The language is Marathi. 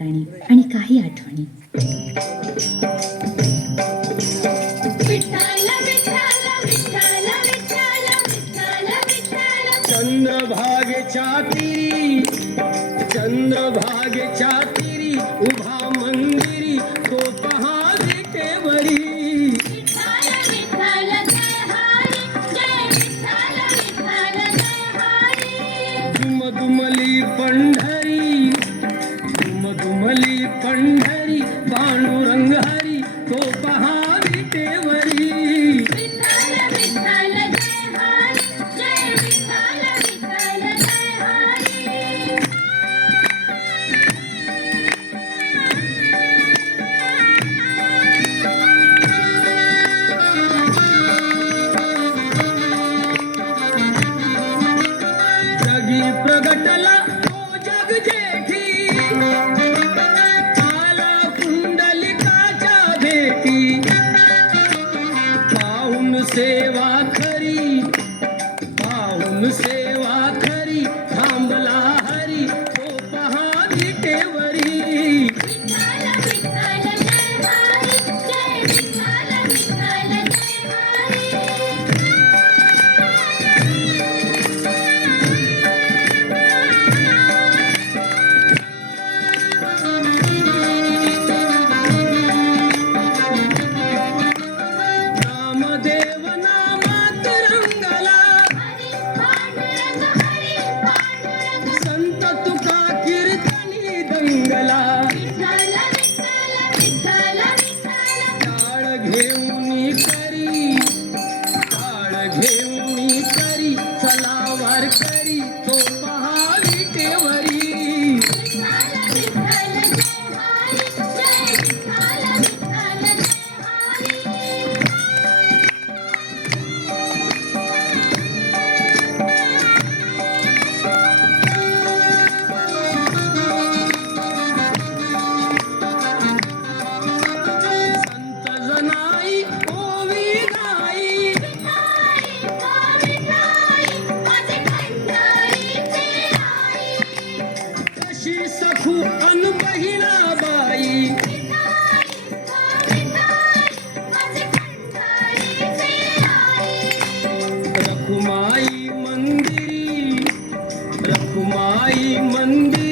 गाणी आणि काही आठवणी. चंद्रभागेच्या तिरी चंद्रभागेच्या तिरी उभा मंदिरी तो पहा देते सेवा करी पाहुम सेवा तुका कीर्तनी दंगला. रखुमाई मंदिर रखुमाई मंदिर